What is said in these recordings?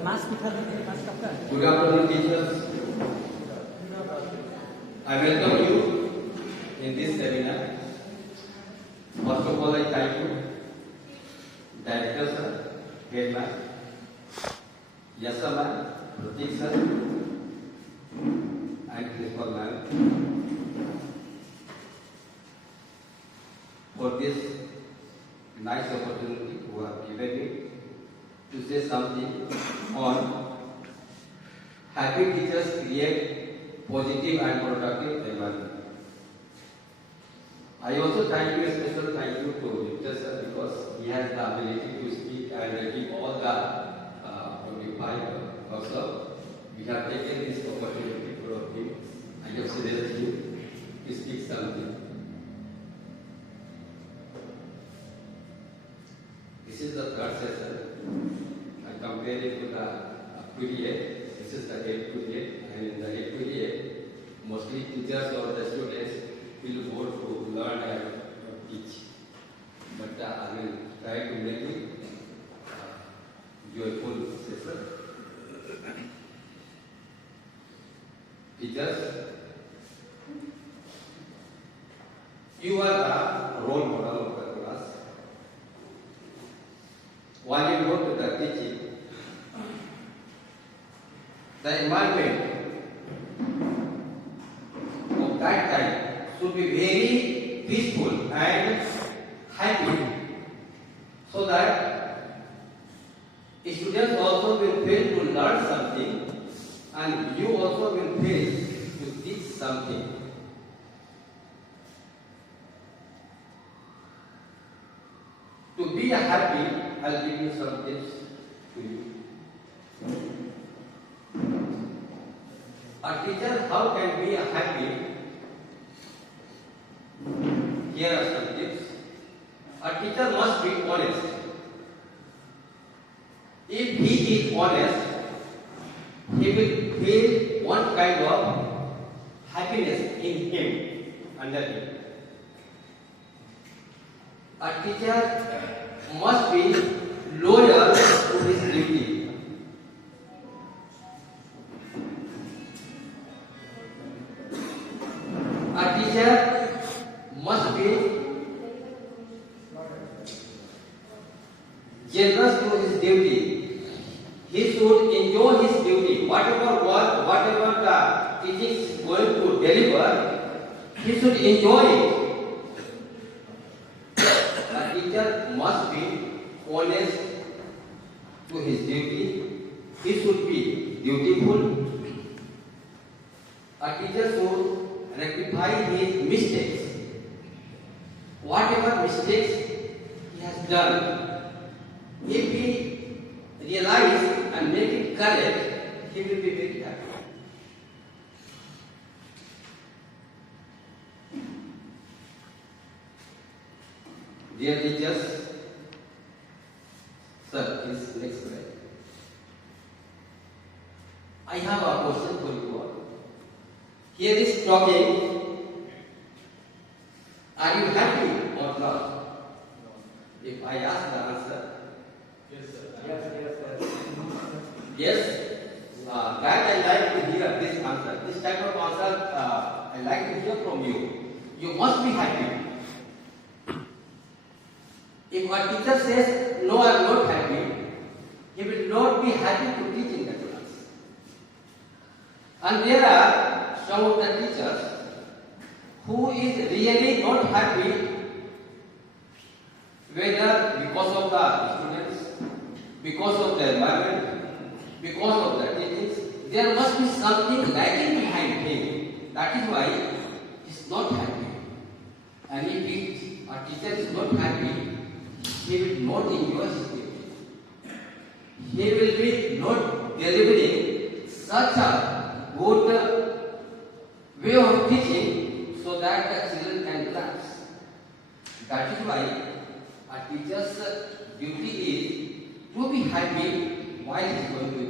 Good afternoon, teachers. I welcome you in this seminar. First of all, I thank you, Director sir, Head ma'am, yes sir ma'am, Pratik sir, and Principal ma'am for this nice opportunity who have given me to say something on happy teachers create positive and productive environment. I also thank you, a special thank you to Victor sir, because he has the ability to speak and give all the 25 workshops. We have taken this opportunity for him. I have suggested him to speak something. This is the third session. I compare it to the period. This is the 8th period, and in the 8th period, mostly teachers or the students will go to learn and teach. But I will try to make it joyful session. Teachers, you are the role model of the class. While you go to the teaching, the environment of that time should be very peaceful and happy, so that students also will feel to learn something and you also will feel to teach something. To be happy, I'll give you some tips to you. A teacher, how can be happy? Here are some tips. A teacher must be honest. If he is honest, he will feel one kind of happiness in him, under him. A teacher must be loyal to his duty. A teacher must be generous to his duty. He should enjoy his duty. Whatever work, whatever the teaching is going to deliver, he should enjoy it. A teacher must be honest to his duty. He should be dutiful. A teacher should rectify his mistakes. Whatever mistakes he has done, if he realize and make it correct, he will be very happy. Dear teachers, sir, please next slide. I have a question for you all. Here is talking. Are you happy or not? If I ask the answer, Yes, sir. yes, that I like to hear this answer. This type of answer I like to hear from you. You must be happy. If a teacher says, no, I am not happy, he will not be happy to teach in the class. And there are some of the teachers who is really not happy, whether because of the students, because of the environment, because of the teachings. There must be something lacking behind him. That is why he is not happy. And if a teacher is not happy, he will not enjoy his duty. He will be not delivering such a good way of teaching so that the children can grasp. That is why a teacher's duty is to be happy while he is going to be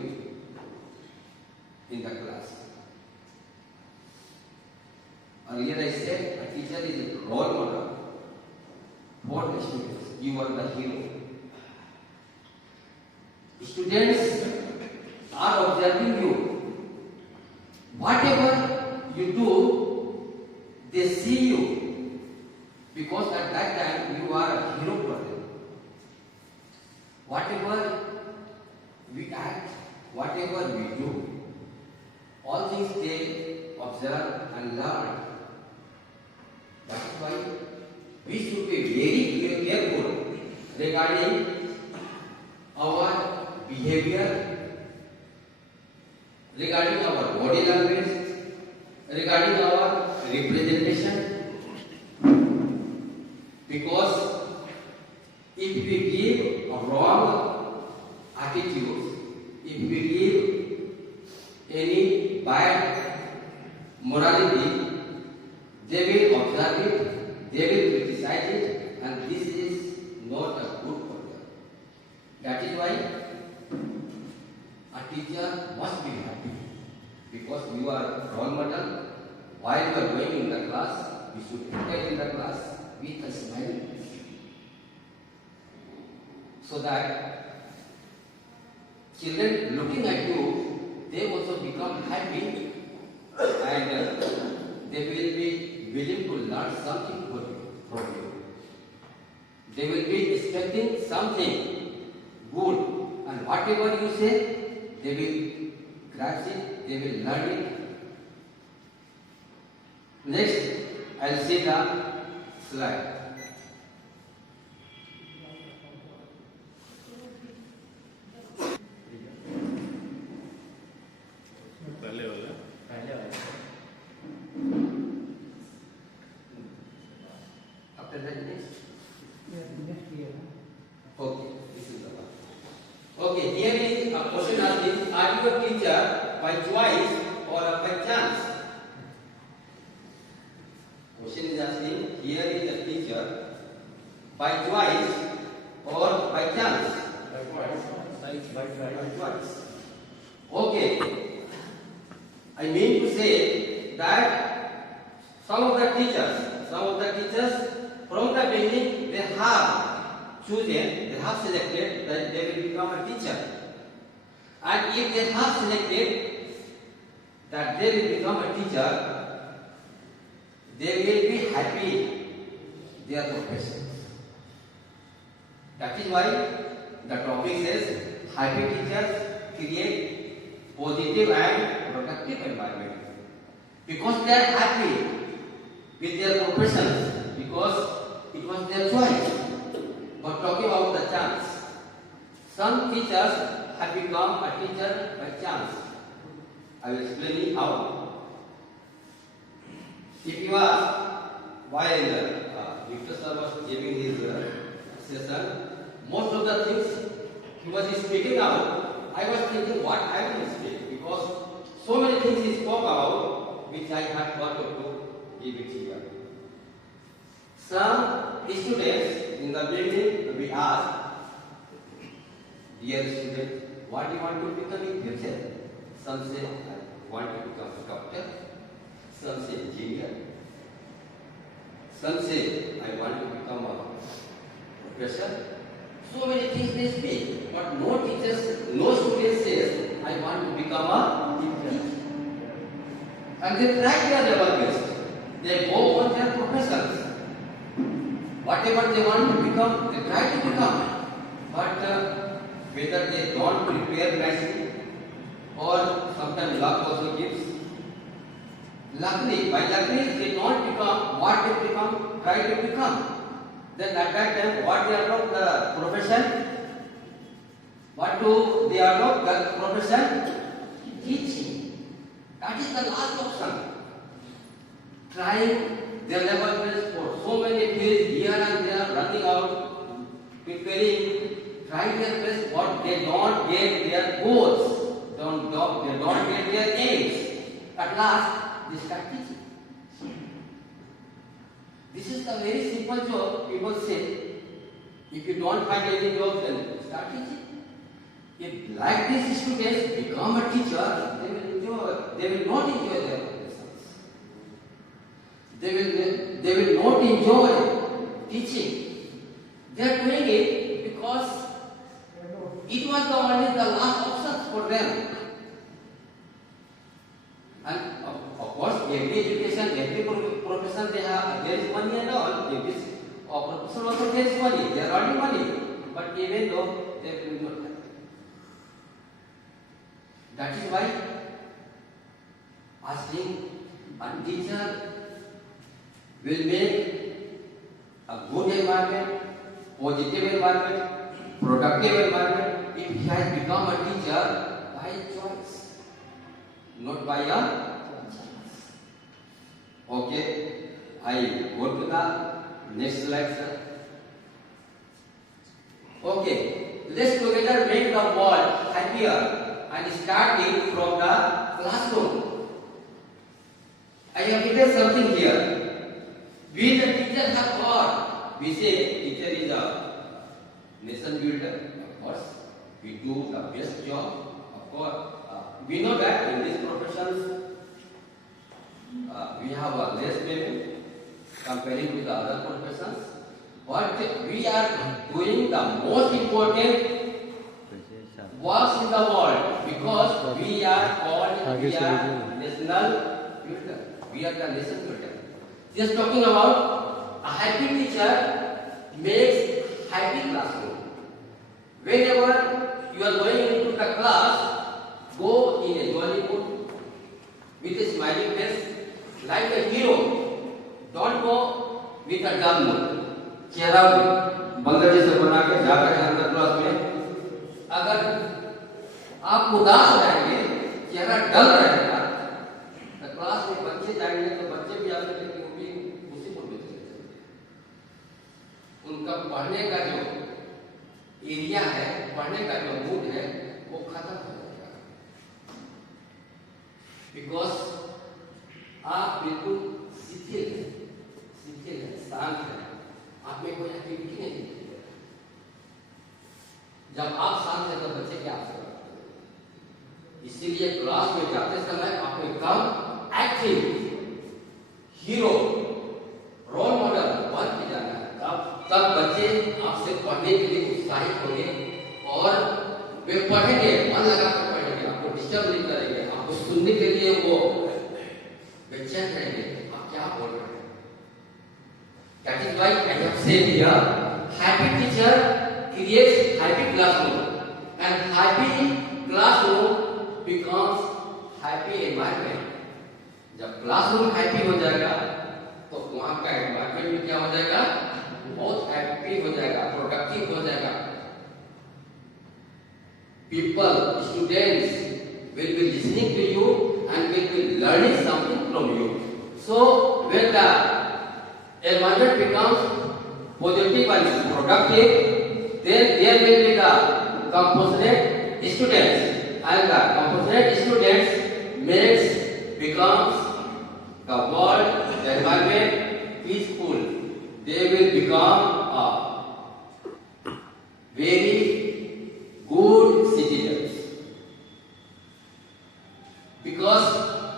in the class. Earlier I said a teacher is a role model for the students. You are the hero. Students are observing you. Whatever you do, they see you. Because at that time you are a hero for them. Whatever we act, whatever we do, all things they observe and learn. That is why we should be very careful regarding our behavior, regarding our body language, regarding our representation. Because if we give a wrong attitude, if we give any bad morality, they will observe it, they will criticize it, and this is not a good for them. That is why a teacher must be happy, because you are a role model. While you are going in the class, you should enter in the class with a smile, so that children looking at you, they also become happy, and they will be willing to learn something from you. They will be expecting something good, and whatever you say, they will grasp it, they will learn it. Next, I will see the slide. After that, next. Okay, this is the one. Okay, here is a question asking: are you a teacher by choice or by chance? Question is asking: here is a teacher by choice or by chance? By choice. Okay. I mean to say that some of the teachers from the beginning, they have chosen, they have selected that they will become a teacher. And if they have selected that they will become a teacher, they will be happy their profession. That is why the topic says happy teachers create positive and productive environment. Because they are happy with their professions, because it was their choice. But talking about the chance, some teachers have become a teacher by chance. I will explain you how. If you ask while Victor sir was giving his session, most of the things he was speaking out, I was thinking what I will speak, because so many things he spoke about which I had got to give it here. Some students in the beginning we asked, dear student, what do you want to become in future? Some say, I want to become a doctor. Some say engineer. Some say, I want to become a professor. So many things they speak, but no student says, I want to become a teacher. And they try their level best. They go on their professions. Whatever they want to become, they try to become. But whether they don't prepare nicely, or sometimes luck also gives. Luckily, they don't become what they try to become. Then at that time, what they adopt the profession? What do they adopt the profession? Teaching. That is the last option. Trying their level best for so many fields here and there, running out, preparing, trying their best, but they don't get their goals, they don't get their aims. At last, they start teaching. This is the very simple job. People say, if you don't find any job, then start teaching. If like these students become a teacher, they will not enjoy their lessons. They will not enjoy teaching. They are doing it because it was only the last option for them. every education, every profession, there is money and all. Every profession also there is money. They are earning money, but even though they will not have. That is why asking a teacher will make a good environment, positive environment, productive environment if he has become a teacher by choice, not by a chance. Okay, I go to the next slide, sir. Okay, let's together make the world happier and starting from the classroom. I have written something here. We the teachers have thought. We say teacher is a nation builder. Of course, we do the best job. Of course, we know that in these professions we have a less payment comparing with the other professions. But we are doing the most important works in the world because we are called national builder. We are the nation builder. Just talking about a happy teacher makes happy classroom. Whenever you are going into the class, go in a jolly mood with a smiling face, like a hero. Don't go with a dull mood. चेहरा बंदर जैसे बना के जाकर अंदर class में अगर आप उदास रहेंगे, चेहरा डल रहेगा, तो क्लास में बच्चे जाएंगे तो बच्चे भी आपसे लेके वो भी उसी को चले जाएंगे। उनका पढ़ने का जो एरिया है, पढ़ने का जो मूड है, वो खत्म हो जाएगा। बिकॉज आप बिल्कुल शिथिल हैं, शांत हैं, आप में कोई एक्टिविटी नहीं दिखती है। जब आप शांत हैं तो बच्चे क्या आपसे करते हैं? इसीलिए क्लास में जाते समय आपको एकदम एक्टिव, हीरो, रोल मॉडल बन के जाना है। तब बच्चे आपसे पढ़ने के लिए उत्साहित होंगे और वे पढ़ेंगे, मन लगाकर पढ़ेंगे, आपको डिस्टर्ब नहीं करेंगे, आपको सुनने के लिए वो बेचैन रहेंगे आप क्या बोल रहे हैं। That is why I have said here, happy teacher creates happy classroom, and happy classroom becomes happy environment. जब क्लासरूम हैप्पी हो जाएगा, तो वहाँ का एनवायरनमेंट भी क्या हो जाएगा? बहुत हैप्पी हो जाएगा, प्रोडक्टिव हो जाएगा। People, students will be listening to you and will be learning something from you. So when the environment becomes positive and productive, then there will be the compassionate students, and the compassionate students becomes the world, the environment peaceful. They will become a very good citizens because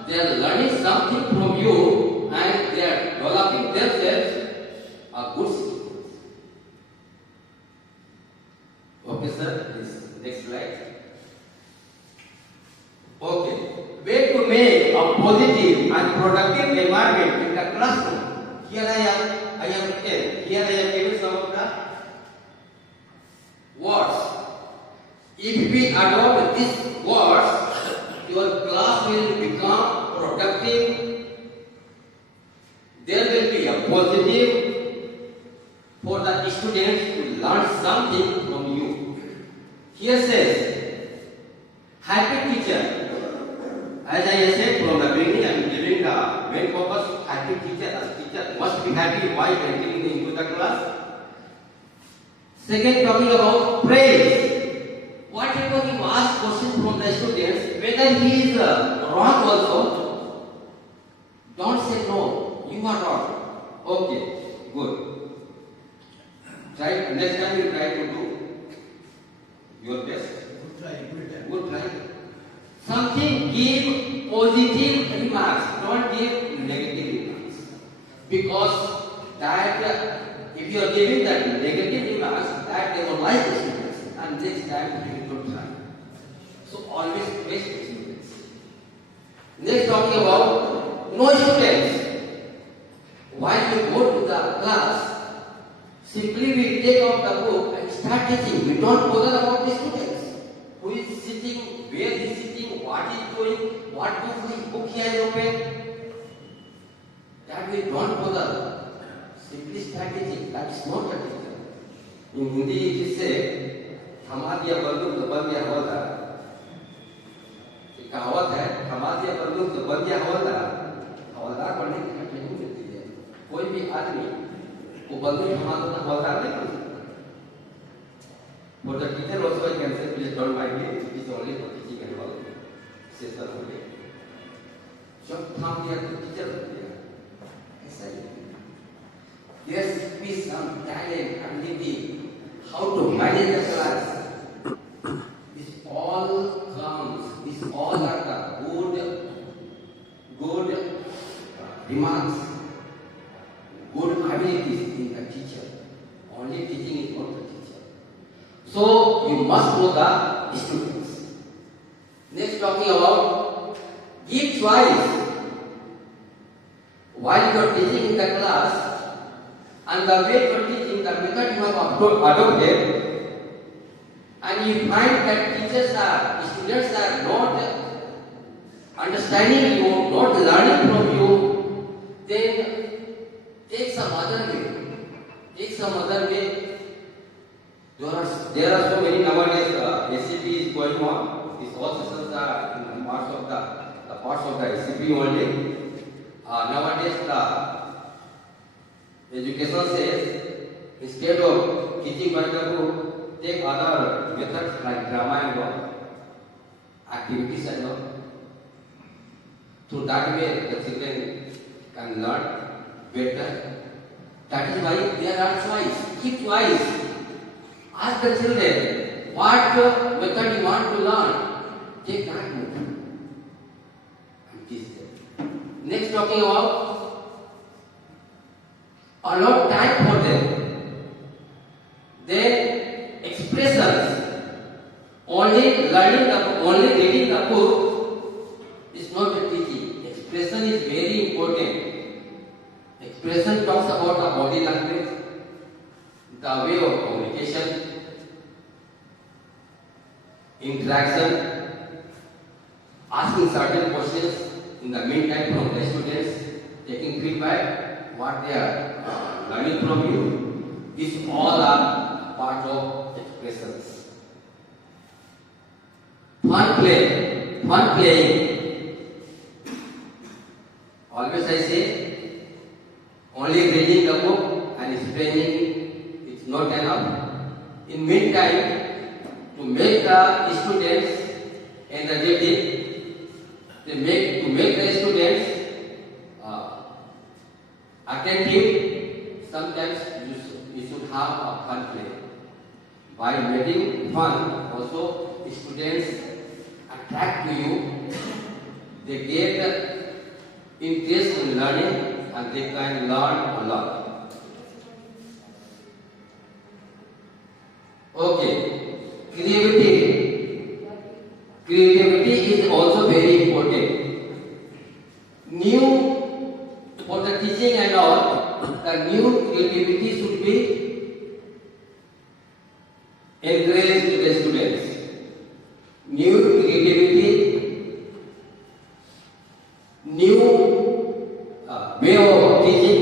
they are learning something from you and they are developing themselves a good citizens. Okay, sir. Please, next slide. Okay. Way to make a positive and productive environment in the classroom. Here I have written. Here I have given some of the words. If we adopt these words, your class will become productive. There will be a positive for the students to learn something from you. Here says, happy teacher. As I said from the beginning, I am giving the main purpose. Happy teacher. A teacher must be happy while entering into the class. Second, talking about praise. Whatever you ask questions from the students, whether he is wrong also, don't say no. You are wrong. Okay, good. Try next time you try to do your best. Good try. Something, give positive remarks. Don't give negative remarks. Because that if you are giving that negative remarks, that they will like the students, and next time you will try. So always praise the students. Next, talking about no no students. While we go to the class, simply we take out the book and start teaching. We don't bother about the students. Who is sitting, where he is sitting, what he is doing, what book he has opened. That we don't bother. Simply start teaching. That is not a teacher. In Hindi it is said, थमा दिया बंदूक तो बन गया हवलदार. एक कहावत है, थमा दिया बंदूक तो बन गया हवलदार. हवलदार बनने की ट्रेनिंग मिलती है. कोई भी आदमी को बंदूक थमा दो तो हवलदार नहीं बन सकता. For the teacher also I can say, please don't mind me. It is only for teaching and all. Sister only. जब थाम दिया तो टीचर बन गया. ऐसा ही. There should be some talent, ability, how to manage the class. This all comes. This all are the good remarks, good abilities in the teacher. Only teaching is not the teacher. So you must know the students. Next, talking about give choice. While you are teaching in the class, and the way you are teaching, the method you have adopted, and you find that students are not understanding you, not learning from you, then take some other way. Take some other way. There are so many nowadays. SCP is going on. These all systems are in parts of the SCP only. Nowadays the education says, instead of teaching by the book, take other methods like drama and all, activities and all. Through that way, the children can learn better. That is why there are choice. Keep choice. Ask the children what method you want to learn. Take that method and teach them. Next, talking about allot time for them. Then expressions. Only reading the book is not the teaching. Expression is very important. Expression talks about the body language, the way of communication, interaction, asking certain questions in the meantime from the students, taking feedback, what they are learning from you. These all are part of expressions. Fun playing. Always I say, only reading the book and explaining is not enough. In meantime, to make the students energetic, to make the students attentive, sometimes you should have a fun play. By making fun, also students attract to you. They get interest in learning and they can learn a lot. Okay, creativity is also very important. For the teaching and all, the new creativity should be encouraged to the students. New creativity, new way of teaching,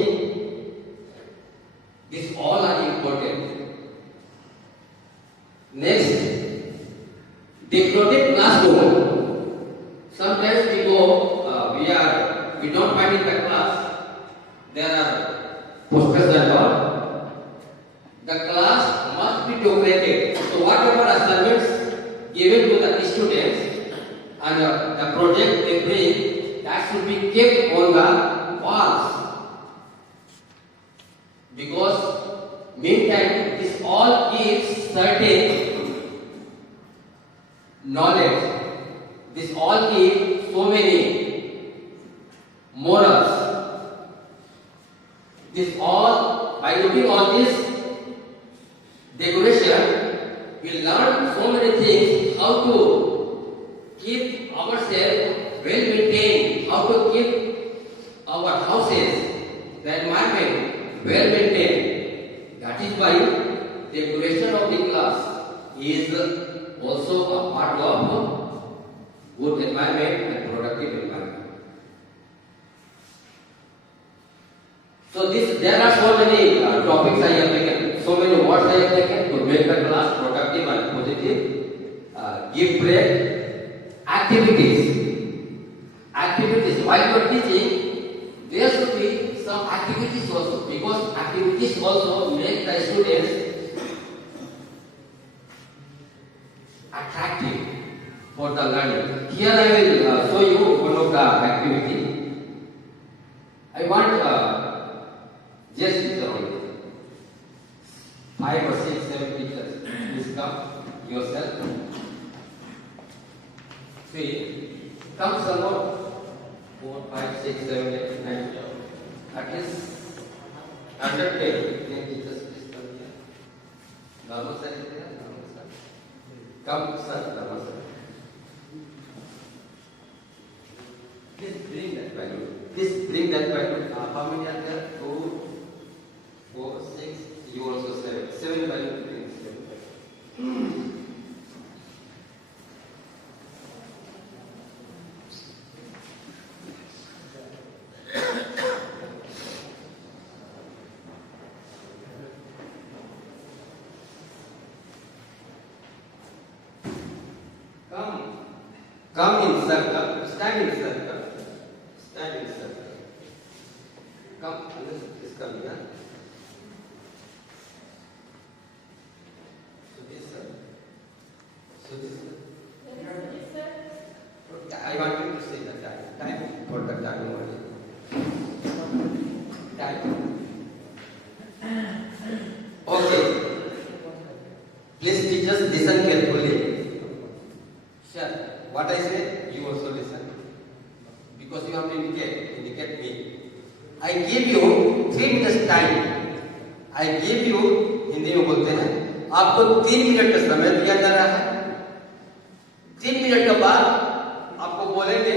these all are important. Next, decorative classroom. Sometimes we don't find in the class, there are posters and all. The class must be decorated. So whatever assignments given to the students and the project they bring, that should be kept on the walls. Because meantime, this all gives certain knowledge. This all gives so many morals. This all, by looking on this decoration, we learn so many things, how to keep ourselves well maintained, how to keep our houses, the environment well maintained. That is why the duration of the class is also a part of good environment and productive environment. So there are so many topics I have taken, so many words I have taken to make the class productive and positive. Give break, activities. While you are teaching, there should be some activities also, because activities also make the students attractive for the learning. Here I will show you one of the activity. I want just teacher only. 5 or 6, 7 teachers. Please come yourself. 3. Come some more. 4, 5, 6, 7, 8, 9. At least 100 teachers, please come here. Normal sir is there? Normal sir. Come sir, normal sir. Please bring that value. Please bring that value. How many are there? 2, 4, 6. You also 7. 7 value. Bring 7. Come in circle. Stand in circle. Stand in circle. Come. Please come here. So this sir. So this sir. I want you to say the time. Time for the time only. Time. Okay. Please teachers listen carefully. Sure. What I say, you also listen. Because you have to indicate me. I give you 3 minutes time. I give you, Hindi में बोलते हैं, आपको 3 minute का समय दिया जा रहा है. 3 मिनट के बाद आपको बोलेंगे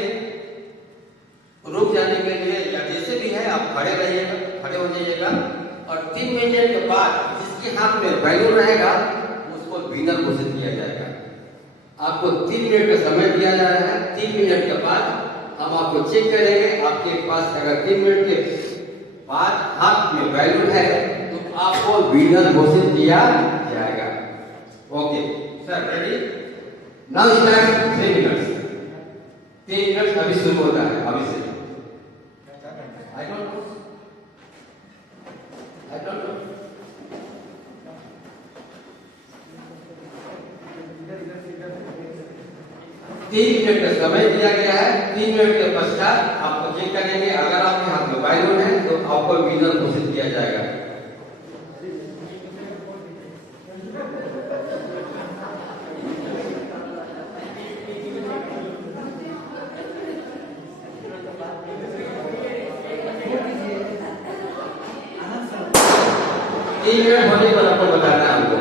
रुक जाने के लिए, या जैसे भी है आप खड़े रहिएगा, खड़े हो जाइएगा, और 3 मिनट के बाद जिसके हाथ में बैलून रहेगा उसको विनर घोषित किया जाएगा. आपको 3 मिनट का समय दिया जा रहा है. 3 मिनट के बाद हम आपको चेक करेंगे. आपके पास अगर 3 मिनट के बाद हाथ में बैलून है तो आपको विनर घोषित किया जाएगा. Okay sir, ready? Now start. 3 minutes. 3 minute अभी शुरू होता है. अभी से आई डोंट नो. 3 मिनट का समय दिया गया है. 3 मिनट के पश्चात आपको चेक करेंगे. अगर आपके हाथ में बैलून है तो आपको विनर घोषित किया जाएगा. होने पर आपको बताना है हमको.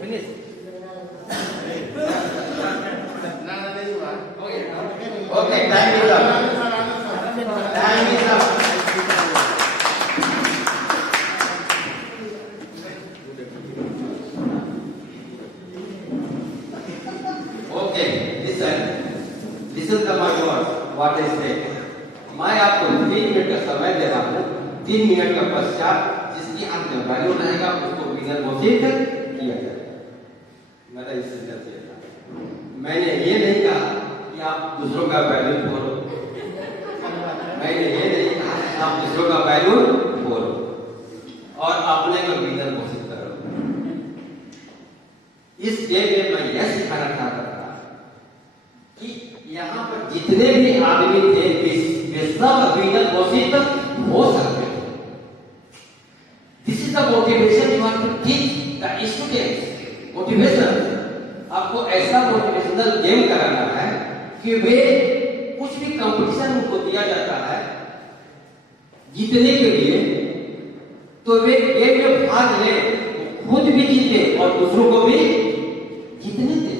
Finish. Okay, time is up. Time is up. Okay, listen to my words. What I say. मैं आपको 3 मिनट का समय दे रहा हूँ। 3 मिनट का पश्चात जिसकी अंत में वैल्यू रहेगा उसको विनर घोषित किया जाएगा। मेरा इस सेंटेंस से था। मैंने ये नहीं कहा कि आप दूसरों का वैल्यू बोलो। मैंने ये नहीं कहा कि आप दूसरों का वैल्यू बोलो और अपने को विनर घोषित करो। इस डे में मैं यह सिखाना चाहता था कि यहाँ पर जितने भी आदमी थे वे सब विनर घोषित हो सकते हैं। This is the motivation you have to teach the students. Motivation आपको ऐसा मोटिवेशनल गेम कराना है कि वे कुछ भी कंपटीशन उनको दिया जाता है जीतने के लिए, तो वे गेम में भाग ले, खुद भी जीते और दूसरों को भी जीतने दे।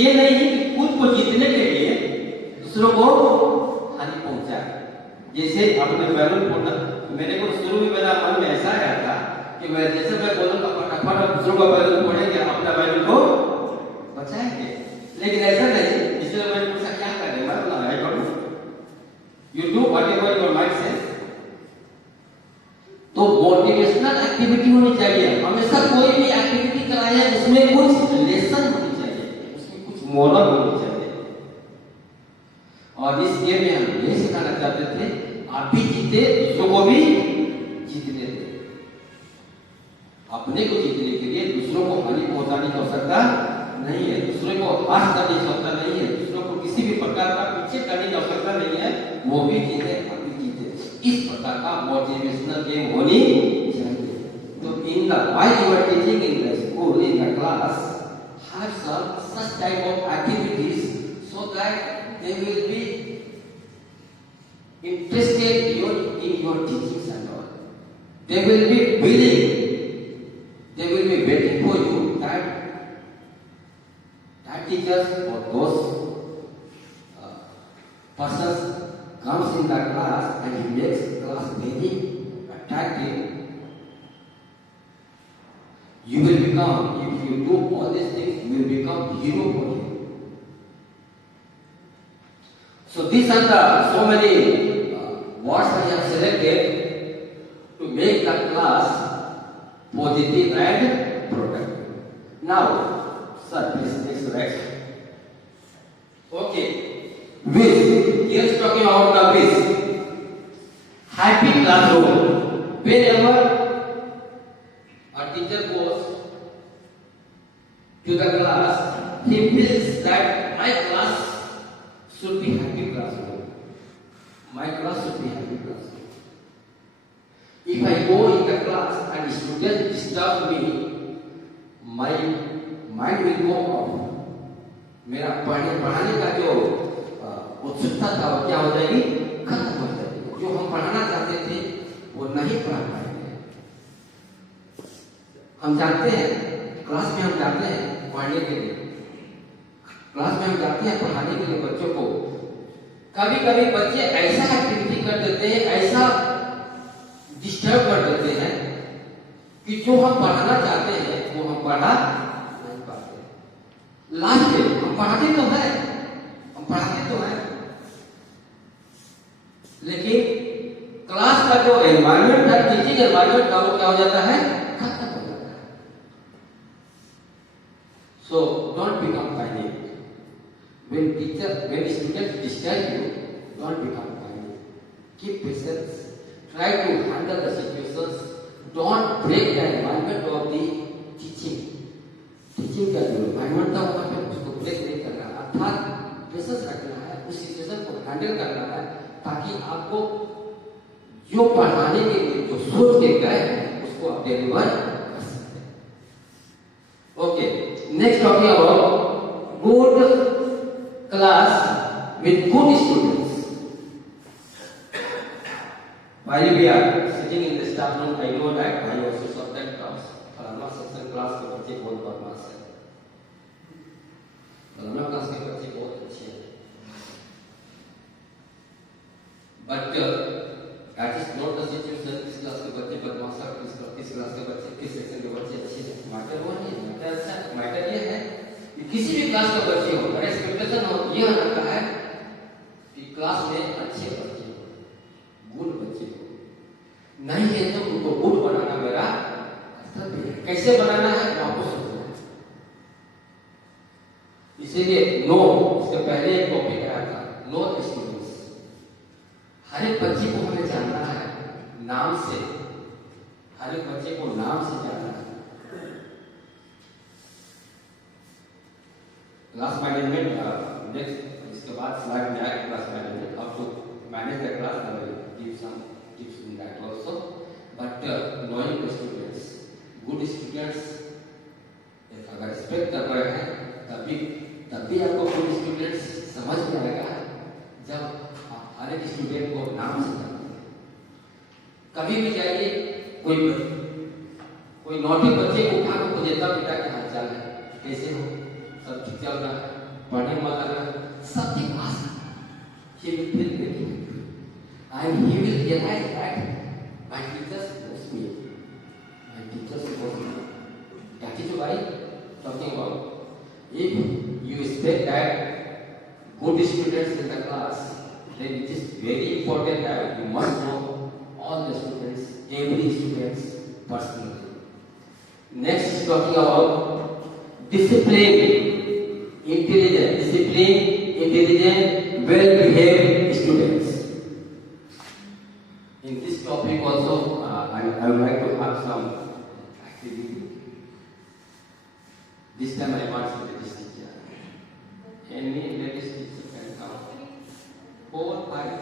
ये नहीं कि खुद को जीतने के लिए दूसरों को हानि पहुंचाए। जैसे अपने बैलून फोड़ना, मेरे को शुरू में मेरा मन में ऐसा आया था कि मैं जैसे मैं बोलूंगा फटाफट दूसरों का बैलून फोड़ेंगे, अपना बैलून को बचाएंगे। लेकिन ऐसा नहीं, इसलिए मैं पूछा क्या करें, मैं बोला I don't know, you do whatever your mind says. तो मोटिवेशनल एक्टिविटी होनी चाहिए। हमेशा कोई भी एक्टिविटी कराए उसमें कुछ लेसन होनी चाहिए, उसमें कुछ मोरल होनी चाहिए। और इस गेम में हम ये सिखाना चाहते थे आप भी जीते, दूसरों को भी जीतने दे। अपने को जीतने के लिए दूसरों को हानि पहुंचाने की आवश्यकता नहीं है, दूसरे को हास करने की आवश्यकता नहीं है, दूसरों को किसी भी प्रकार का पीछे करने की आवश्यकता नहीं है। वो भी जीते, हम भी जीते। इस प्रकार का मोटिवेशनल गेम होनी चाहिए। तो in the while you are teaching in the school, in the class, have some such type of activities so that they will be interested in your teachings and all. They will be willing, they will be waiting for you that teachers or those persons comes in the class and he makes class very attractive. You will become, if you do all these things, you will become hero for him. So these are the so many words I have selected to make the class positive and productive. Now, sir, please next slide. Okay, wish. Here is talking about the wish. Happy classroom. Whenever a teacher goes to the class, he feels that my class should be happy classroom. My class should be happy classroom. If I go in the class and students disturb me, my mind will go off. मेरा पढ़ाने का जो उत्सुकता था वो क्या हो जाएगी, खत्म हो जाएगी। जो हम पढ़ाना चाहते थे वो नहीं पढ़ा पाएंगे। हम जानते हैं क्लास में हम जाते हैं पढ़ने के लिए, क्लास में हम जाते हैं पढ़ाने के लिए बच्चों को। कभी कभी बच्चे ऐसा एक्टिविटी कर देते हैं, ऐसा डिस्टर्ब कर देते हैं कि जो हम पढ़ाना चाहते हैं वो हम पढ़ा नहीं पाते। लास्ट में हम पढ़ाते तो हैं, लेकिन क्लास का जो एनवायरनमेंट है, टीचिंग एनवायरनमेंट का, वो क्या हो जाता है, खत्म हो जाता है। So don't become panic when students disturb you. Don't become panic. Keep patience. Try to handle the situations. Don't break the environment of the teaching. Teaching का जो environment था वहाँ पे उसको break नहीं करना, अर्थात patience रखना है, उस situation को handle करना है, ताकि आपको जो पढ़ाने के लिए जो सोच के गए उसको आप डिलीवर कर सकते हैं। Okay, next talking about good class with good students. While we are sitting in the staff room, I know that I also saw that class. फलाना सत्संग क्लास के बच्चे बहुत बदमाश हैं, फलाना क्लास के बच्चे बहुत अच्छे हैं. But that is not the situation. किस क्लास के बच्चे बदमाश हैं, किस क्लास के बच्चे, किस सेक्शन के बच्चे अच्छे हैं. मैटर वो नहीं, मैटर ये है कि किसी भी क्लास के बच्चे हो, मेरा एक्सपेक्टेशन हो ये होना है कि क्लास में अच्छे बच्चे हो, गुड बच्चे हो. नहीं है तो उनको गुड बनाना मेरा कर्तव्य है. कैसे बनाना है आपको सोचना है. इसीलिए नो, इससे पहले एक टॉपिक आया था, नो स्टूडेंट्स. हर एक बच्चे को हमें जानना है नाम से, हर एक बच्चे को नाम से जानना है. क्लास मैनेजमेंट नेक्स्ट, इसके बाद स्लाइड में आएगा class management, how to manage the class. I will give some tips in that also. But knowing the students, good students, अगर रिस्पेक्ट कर रहे हैं तभी आपको गुड स्टूडेंट्स समझ में आएगा जब आप हर एक स्टूडेंट को नाम से जानते हैं. कभी भी जाइए, कोई नौटी बच्चे को उठा के पूछेगा बेटा क्या हाल चाल है, कैसे हो, सब ठीक चल रहा है, पढ़ने में लग रहा है, सब ठीक पास. He will feel very happy and he will realize that my teachers knows me, my teachers knows me. That is why talking about, if you expect that good students in the class, then it is very important that you must know all the students, every students personally. Next is talking about discipline, intelligent, well-behaved students. In this topic also, I would like to have some activity. This time I want to be this teacher. Any ladies teacher can come. 4, 5.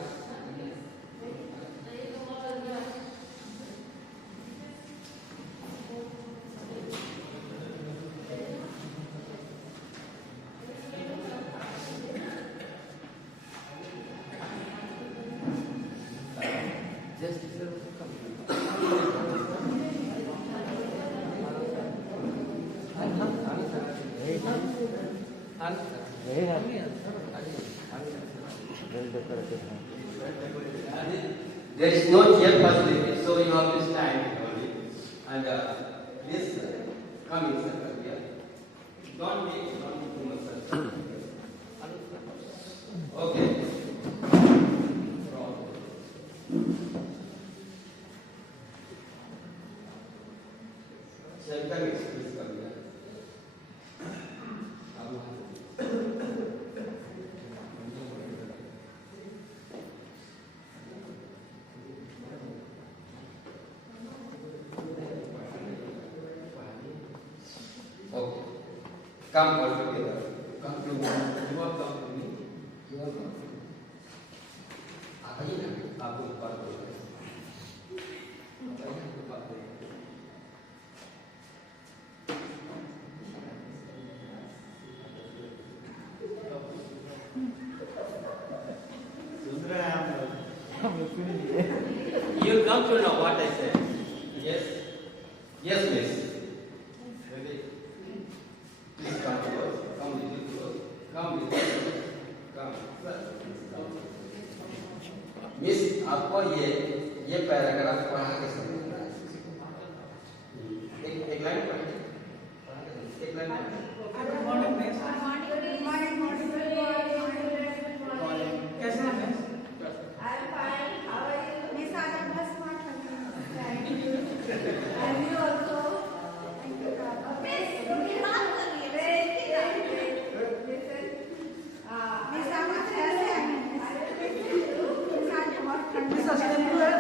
There is no chair facility, so you have to stand only. And please come inside here. Don't make too much. Okay. Shelter is please come here. Come all together. Come to me. You are come to me. You are come. आइए ना, आप ऊपर को You come to know what I said. Yes. Yes, miss. Ready? Please come close. Come little close. Come little close. Come. Miss आपको ये paragraph पढ़ा के समझना है. एक लाइन पढ़िए. एक लाइन पढ़िए. Morning miss. मॉर्निंग. कैसे हैं miss? I am fine. How are you? Miss, I am just smart. Thank you. And you also. Thank you. Miss, you not only wait. Listen. Miss, I am कैसे हैं? Miss, आज बहुत ठंड. Miss, आज ठंड है.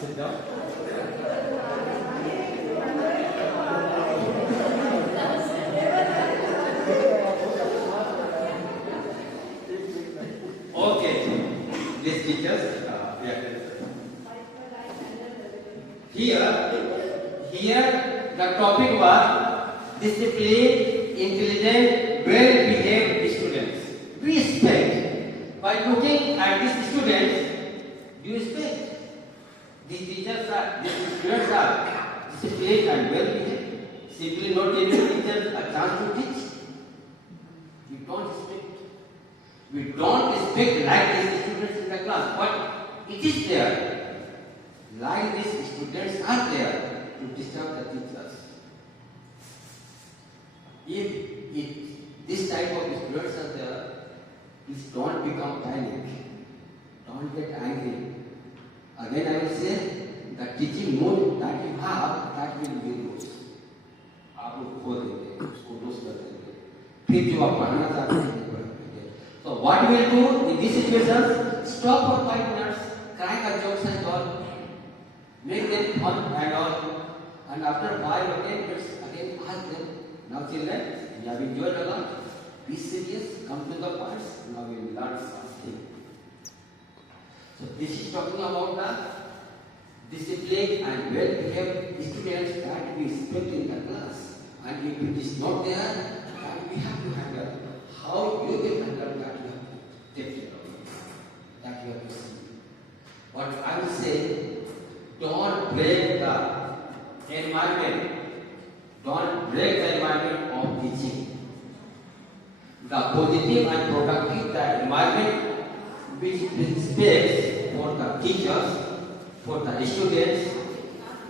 Sit down. Okay. These teachers, here the topic was disciplined, intelligent, well-behaved students. We expect, by looking at these students, you expect these students are disciplined and well-behaved. Simply not giving teachers a chance to teach. We don't expect. We don't expect like these students in the class, but it is there. Like these students are there to disturb the teachers. If this type of students are there, please don't become panic. Don't get angry. Again I will say, the teaching mode that you have, that will be loose. आप लोग खो देंगे, उसको loose कर देंगे. फिर जो आप पढ़ना चाहते हैं, so what we will do in this situation? Stop for 5 minutes, crack a jokes and all, make them fun and all, and after 5 or 10 minutes again ask them, now children, we have enjoyed a lot. Be serious, come to the points, now we will learn something. So this is talking about the disciplined and well-behaved students that we expect in the class. And if it is not there, then we have to handle. How you will handle that, you have to take care of it. That you have to see. But I will say, don't break the environment. Don't break the environment of teaching. The positive and productive the environment which is space for the teachers, for the students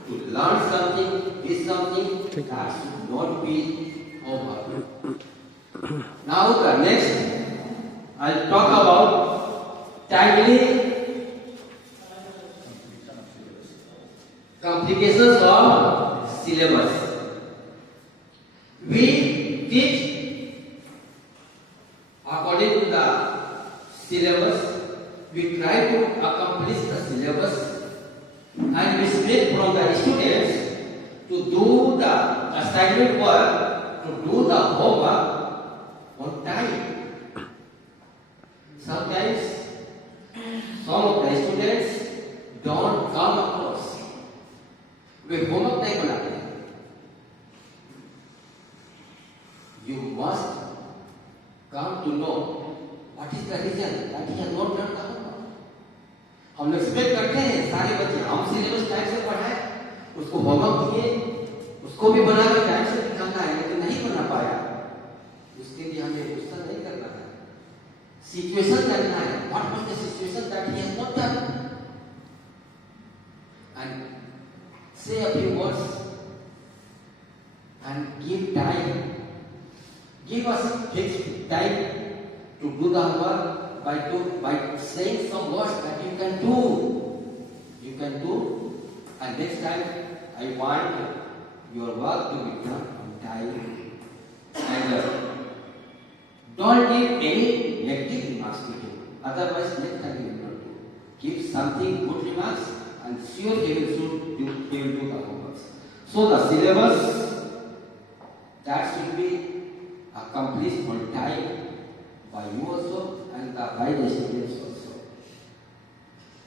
to learn something, is something that should not be over. Now the next, I'll talk about timely complications of syllabus. We teach according to the syllabus. We try to accomplish the syllabus and we expect from the students to do the assignment work, to do the homework on time. Sometimes some of the students don't come across. Way homework नहीं बनाते. You must come to know what is the reason that he has not done the homework. हम लोग expect करते हैं सारे बच्चे हम syllabus time से पढ़ाए, उसको होमवर्क दिए, उसको भी बना के टाइम से निकालना है, लेकिन नहीं बना पाया. उसके लिए हमें गुस्सा नहीं करना है. सिचुएशन करना है. What was the situation that he has not done? And say a few words and give time. Give us fixed time to do the homework by saying some words that you can do. You can do, and next time I want your work to be done on time. And don't give any negative remarks to him. Otherwise, next time he will not do. Give something good remarks, and sure he will do the homework. So the syllabus that should be accomplished on time by you also and by the students also.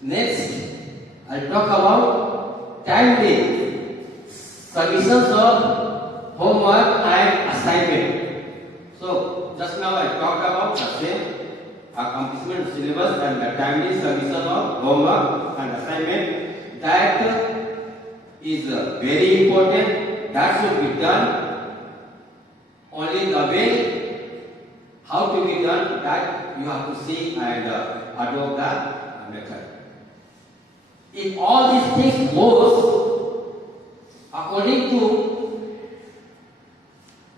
Next, I'll talk about timely submissions of homework and assignment. So, just now I talked about the same accomplishment syllabus and the timely submission of homework and assignment. That is very important. That should be done. Only the way how to be done, that you have to see and adopt the method. If all these things goes according to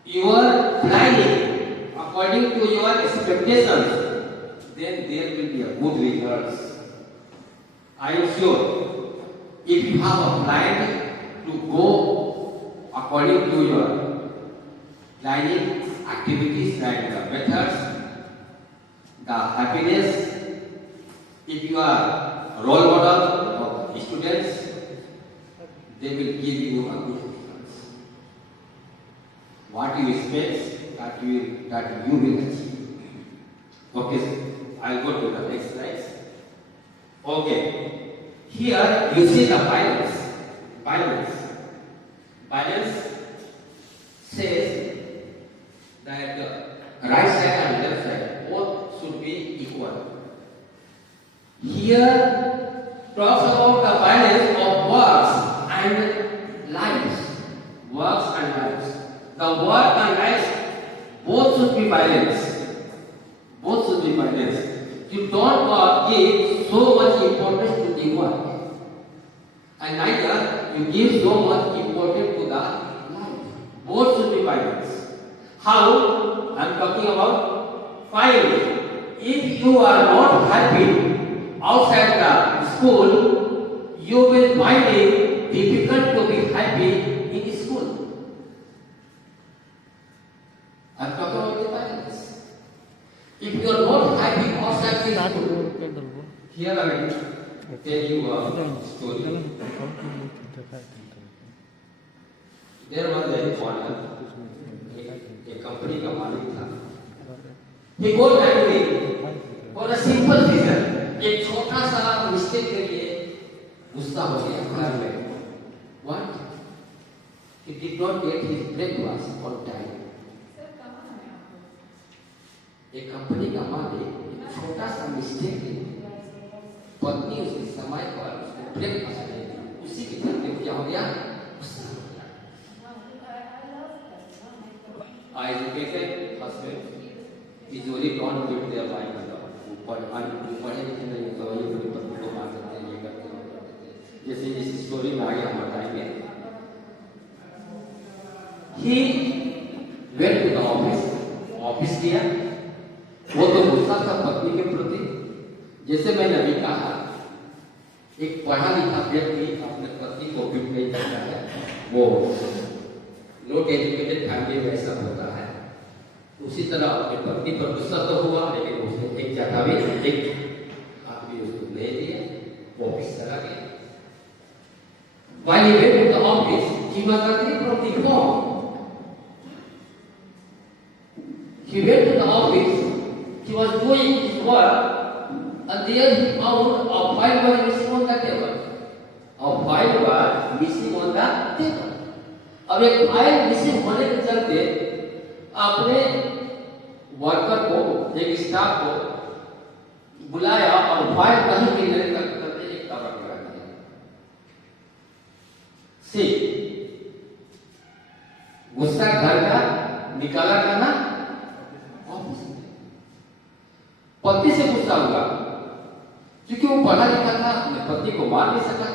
your planning, according to your expectations, then there will be a good results. I am sure if you have a plan to go according to your planning, activities and methods, the happiness, if you are role model of students, they will give you a good results. What you expect, that you will achieve. Okay, I'll go to the next slide. Okay, here you see the balance. Balance says that right side and left side both should be equal. Here talks about the balance of works and lives. Works and lives. The work and lives both should be balanced. Both should be balanced. You don't give so much importance to the work, and neither you give so much importance to the life. Both should be balanced. How? I am talking about fine. If you are not happy outside the school, you will find it difficult to be happy in school. I am talking about the balance. If you are not happy outside the school, here I will tell you a story. There was a owner, a company का मालिक था. He got angry for a simple reason. एक छोटा सा mistake के लिए गुस्सा हो गया घर में. What? He did not get his breakfast on time. एक कंपनी का मालिक एक छोटा सा मिस्टेक के लिए पत्नी उसके समय पर उसको ब्रेकफास्ट नहीं दिया. उसी के चलते क्या हो गया? गुस्सा हो गया. I educated husband usually don't give their wife पढ़े लिखे नहीं होता ये बड़ी पत्नी को मार देते हैं, ये करते हैं. जैसे इस स्टोरी में आगे हम बताएंगे. He went to the office किया. वो तो गुस्सा था पत्नी के प्रति. जैसे मैंने अभी कहा, एक पढ़ा लिखा व्यक्ति अपने पत्नी को गिफ्ट नहीं करता है. वो नॉट एजुकेटेड फैमिली में ऐसा होता है. उसी तरह अपने पत्नी पर गुस्सा तो हुआ, लेकिन उसने एक जगह भी एक आदमी उसको ले दिया. वो ऑफिस चला गया. While he went to the office, he was angry from the phone. He went to the office. He was doing his work, and there he found a file was missing on the table. A file was missing on the table. अब एक file missing होने के चलते अपने worker को, एक staff को बुलाया और फाइल कहीं मिलने तक करके एक कवर लगा दिया. सी गुस्सा घर का निकाला करना ऑफिस में. पति से गुस्सा हुआ क्योंकि वो पढ़ा लिखा था, अपने पति को मार नहीं सका,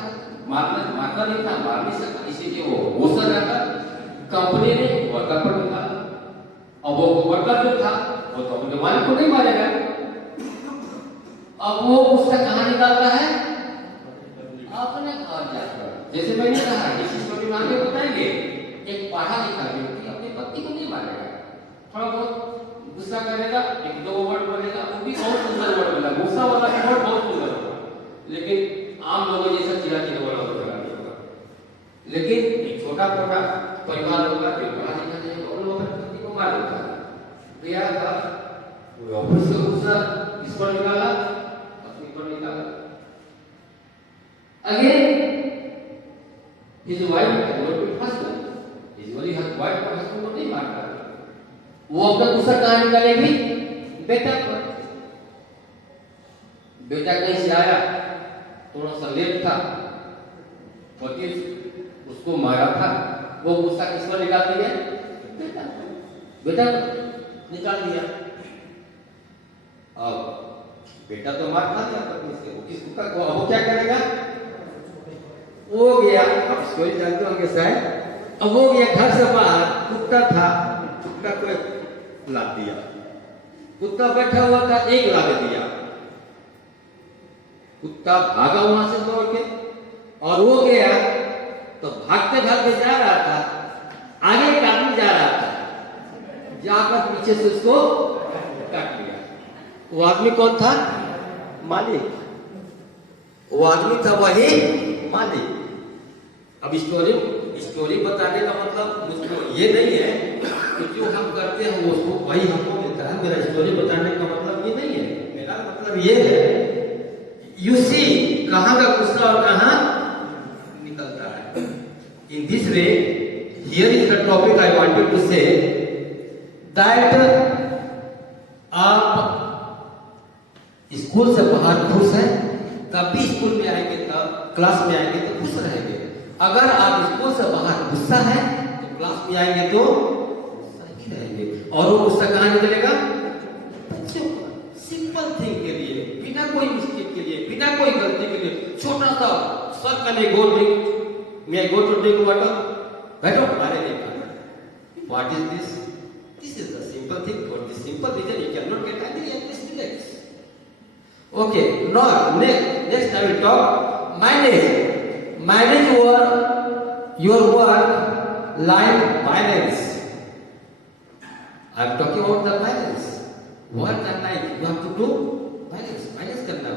मारना नहीं था, मार नहीं सका, इसीलिए वो गुस्सा रहता. कंपनी ने वर्कर पर निकाला. अब वो वर्कर जो था वो तो अपने मालिक को नहीं मारेगा. अब वो गुस्सा कहाँ निकालता है? अपने घर जाकर. जैसे मैंने कहा, इस स्टोरी में आगे बताएंगे, एक पढ़ा लिखा व्यक्ति अपने पति को नहीं मारेगा. थोड़ा बहुत गुस्सा करेगा, एक दो वर्ड बोलेगा, वो भी बहुत सुंदर वर्ड बोला. गुस्सा वाला वर्ड बहुत सुंदर होगा, लेकिन आम लोगों जैसा चिड़ा वाला होगा. लेकिन एक छोटा मोटा परिवार होगा, फिर पढ़ा लिखा नहीं होगा, उन लोगों अपने पति को मार देता है. तो यार था वो ऑफिस से गुस्सा इस पर निकाला, पत्नी पर निकाला. Again his wife had not been husband. His only wife और husband को नहीं मारता. वो अपना गुस्सा कहाँ निकालेगी? बेटा पर. बेटा कहीं से आया, थोड़ा सा लेट था, पति उसको मारा था, वो गुस्सा किस पर निकाल दिया? बेटा निकाल दिया. अब बेटा तो मार खा दिया पत्नी से, वो किसको वो क्या करेगा? वो गया, आप स्टोरी जानते होंगे शायद. अब वो गया घर से बाहर, कुत्ता था, कुत्ता को लात दिया. कुत्ता बैठा हुआ था, एक लात दिया. कुत्ता भागा वहां से दौड़ के, और वो गया तो भागते भागते जा रहा था. आगे एक आदमी जा रहा था, जाकर पीछे से उसको काट लिया. वो आदमी कौन था? मालिक. वो आदमी था वही मालिक. अब स्टोरी बताने का मतलब मुझको ये नहीं है कि जो हम करते हैं वो उसको वही हमको मिलता है। मेरा स्टोरी बताने का मतलब ये नहीं है। मेरा मतलब ये है, यू सी कहाँ का गुस्सा और कहाँ निकलता है। In this way here is the topic I wanted to say that आप स्कूल से बाहर खुश हैं, तब भी स्कूल में आएंगे, तब क्लास में आएंगे तो खुश रहेंगे। अगर आप स्कूल से बाहर गुस्सा है तो क्लास में आएंगे तो गुस्सा ही रहेंगे। और वो गुस्सा कहाँ निकलेगा? बच्चों का सिंपल थिंग के लिए, बिना कोई मिस्टेक के लिए, बिना कोई गलती के लिए, छोटा सा सर का गो ड्रिंक, मैं गो टू ड्रिंक वाटर, बैठो अरे नहीं, what is this? This is the simple thing. For this simple reason you can not get angry and relax. Okay, now next I will talk manage your work life balance. I am talking about the balance. Work and life you have to do balance करना.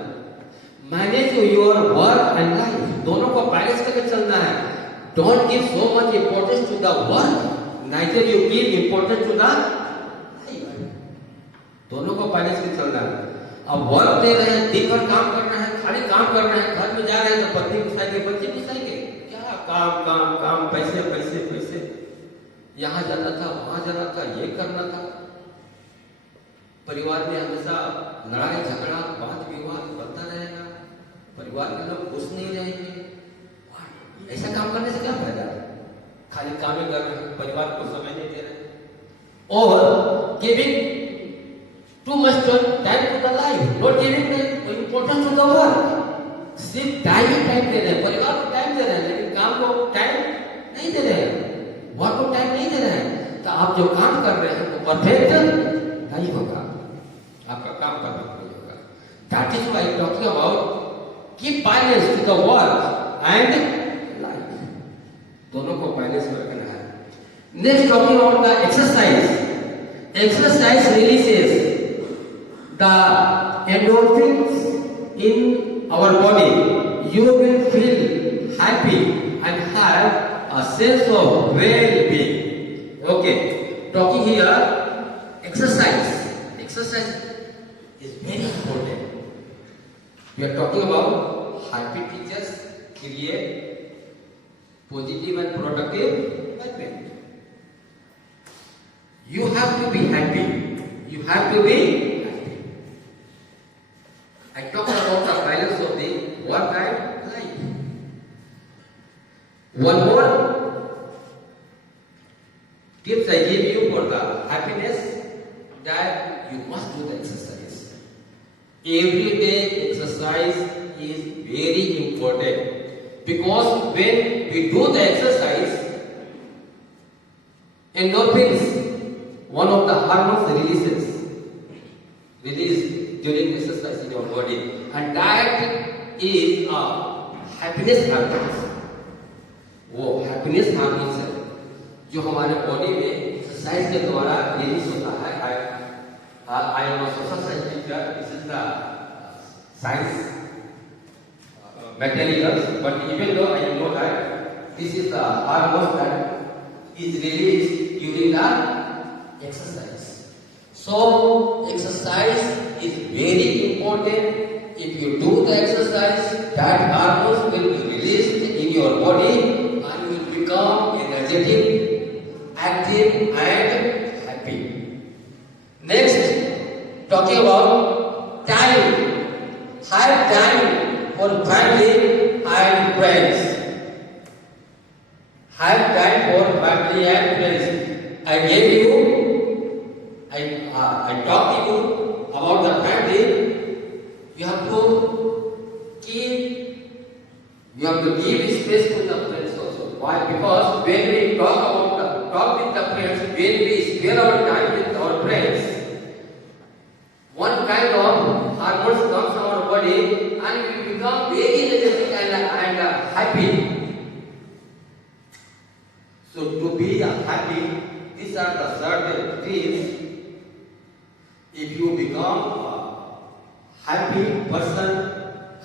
Manage your work and life. दोनों को balance करके चलना है. Don't give so much importance to the work, neither you give importance to the life. दोनों को balance करके चलना है. अब वर्क दे रहे हैं, दिन भर काम करना है, खाली काम करना है, घर में जा रहे हैं तो पत्नी घुसाएंगे, बच्चे घुसाएंगे, क्या काम काम काम, पैसे पैसे पैसे, यहाँ जाना था, वहां जाना था, ये करना था। परिवार में हमेशा लड़ाई झगड़ा वाद विवाद बढ़ता रहेगा, परिवार के लोग खुश नहीं रहेंगे। ऐसा काम करने से क्या फायदा है? खाली काम ही कर रहे हैं, परिवार को समय नहीं दे रहे। और giving too much time to the life, not giving the importance to the work. सिर्फ टाइम दे रहे हैं, परिवार को टाइम दे रहे हैं, लेकिन काम को टाइम नहीं दे रहे हैं, वर्क को टाइम नहीं दे रहे हैं। तो आप जो काम कर रहे हैं वो परफेक्ट नहीं होगा, आपका काम परफेक्ट नहीं होगा। That is why I am talking about keep balance to the work and life. दोनों को बैलेंस में रखना है। Next talking about the exercise. Exercise releases the endorphins in our body. You will feel happy and have a sense of well-being. Okay, talking here, exercise is very important. We are talking about happy teachers create positive and productive environment. You have to be happy. You have to be I talk about the balance of the work and life. One more tips I give you for the happiness, that you must do the exercise. Everyday exercise is very important, because when we do the exercise, endorphins, one of the hormones released during exercise in your body, and that is a happiness hormones. वो happiness hormones है जो हमारे body में exercise के द्वारा release होता है। I am a social science teacher. This is the science materials, but even though I know that this is the hormone that is released during the exercise. So exercise is very important. If you do the exercise, that hormones will be released in your body and you will become energetic, active and happy. Next, talking about time. Have time for family and friends. Have time for family and friends. I talked to you about the family. You have to give space to the friends also. Why? Because when we talk with the friends, when we spare our time with our friends, one kind of hormones comes from our body and we become very energetic and happy. So to be happy, these are the certain tips. If you become a happy person,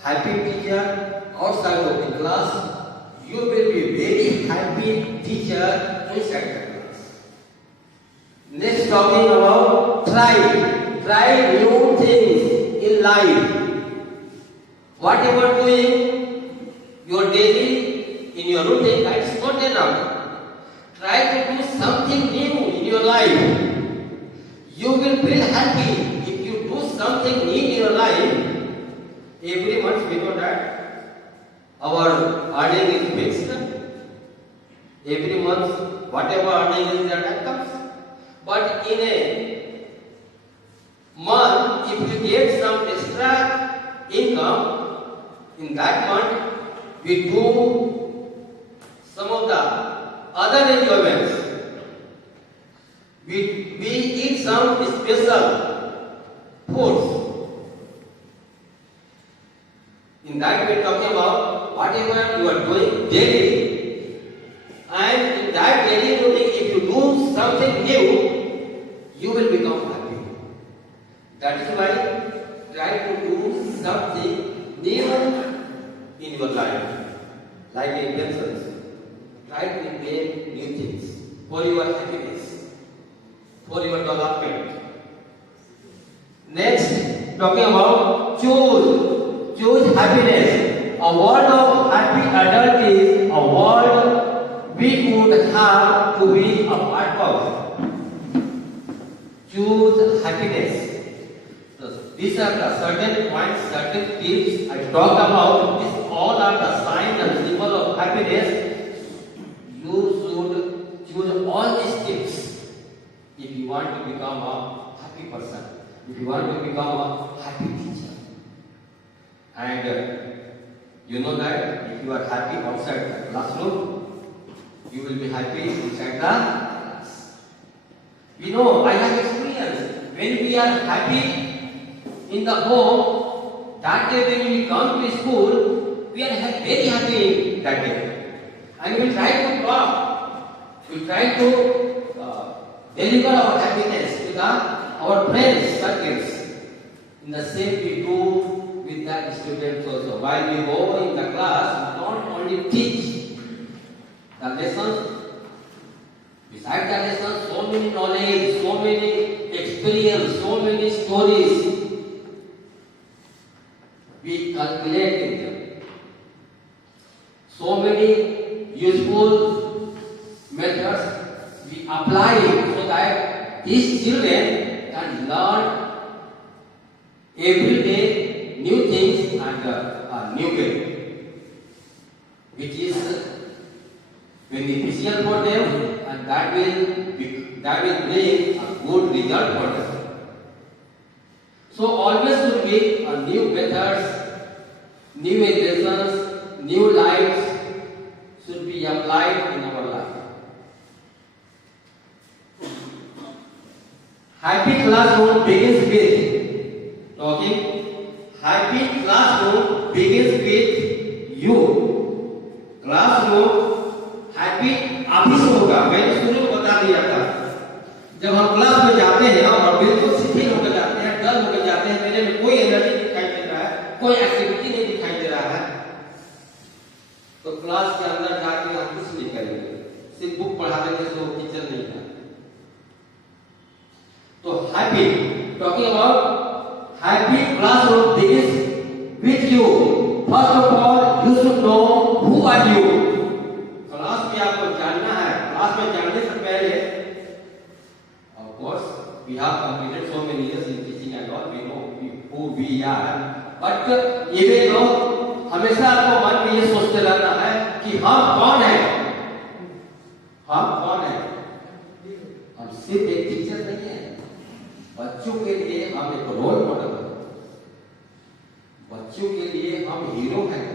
happy teacher outside of the class, you will be very happy teacher inside the class. Next, talking about try new things in life. Whatever doing your daily in your routine, that's not enough. Try to do something new in your life. You will feel happy if you do something new in your life. Every month we know that our earning is fixed. Every month, whatever earning is that comes. But in a month, if you get some extra income, in that month, we do some of the other enjoyments. We eat some special foods. In that we are talking about whatever you are doing daily. And in that daily routine, if you do something new, you will become happy. That is why try to do something new in your life. Like inventions. Try to invent new things for your happiness, for your development. Next, talking about choose happiness. A world of happy adult is a world we would have to be a part of. Choose happiness. So these are the certain points, certain tips I talk about. These all are the signs and symbols of happiness. You should choose all these tips if you want to become a happy person, if you want to become a happy teacher. And you know that if you are happy outside the classroom, you will be happy inside the class. You know, I have experience. When we are happy in the home, that day when we come to school, we are very happy that day. And we will try to talk, we will try to deliver our happiness to our friends, circles. In the same we do with the students also. While we go in the class, we don't only teach the lessons. Besides the lessons, so many knowledge, so many experience, so many stories we calculate in them. So many useful methods we apply so that these children can learn every day new things and a new way, which is beneficial for them, and that will bring a good result for them. So always should be a new methods, new lessons, new lives should be applied in our life. Happy classroom begins with talking. Happy classroom begins with you. Classroom happy office होगा. मैंने शुरू में बता दिया था. जब हम class में जाते हैं और बिल्कुल शिथिल होकर जाते हैं, डल होकर जाते हैं, मेरे में कोई एनर्जी दिखाई दे रहा है, कोई एक्टिविटी नहीं दिखाई दे रहा है, तो क्लास के अंदर जाके हम कुछ नहीं करेंगे. सिर्फ बुक पढ़ा देंगे तो टीचर नहीं है. तो happy, talking about happy classroom begins with you. First of all, you should know who are you. Class में आपको जानना है. क्लास में जानने से पहले, of course, we have completed so many years in teaching and all. We know who we are. But even though हमेशा आपको मन में ये सोचते रहना है कि हम कौन है. हम कौन है? हम सिर्फ एक टीचर नहीं है. बच्चों के लिए हम एक रोल मॉडल हैं. बच्चों के लिए हम हीरो हैं.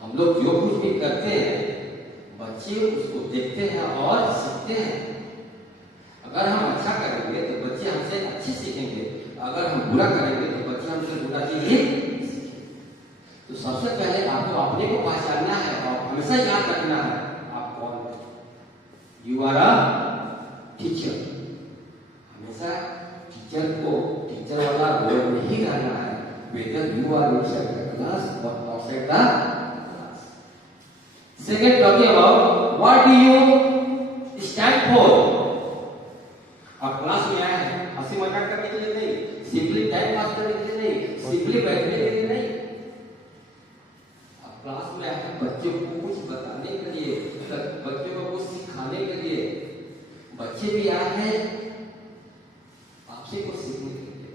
हम लोग जो कुछ भी करते हैं, बच्चे उसको देखते हैं और सीखते हैं. अगर हम अच्छा करेंगे तो बच्चे हमसे अच्छे सीखेंगे. अगर हम बुरा करेंगे तो बच्चे हमसे बुरा ही सीखेंगे. तो सबसे पहले आपको अपने को पहचानना है और हमेशा याद रखना है आप कौन हैं. You are a teacher. हमेशा टीचर को टीचर वाला रोल में ही रहना है. whether you are inside the class or outside the class. Second, talking about what do you stand for? आप क्लास में आए हैं हंसी मजाक करने के लिए नहीं, सिंपली टाइम पास करने के लिए नहीं, सिंपली बैठने के लिए नहीं। आप क्लास में आए हैं बच्चों को कुछ बताने के लिए, बच्चों को कुछ सिखाने के लिए। बच्चे भी आए हैं आपसे कुछ सीखने के लिए।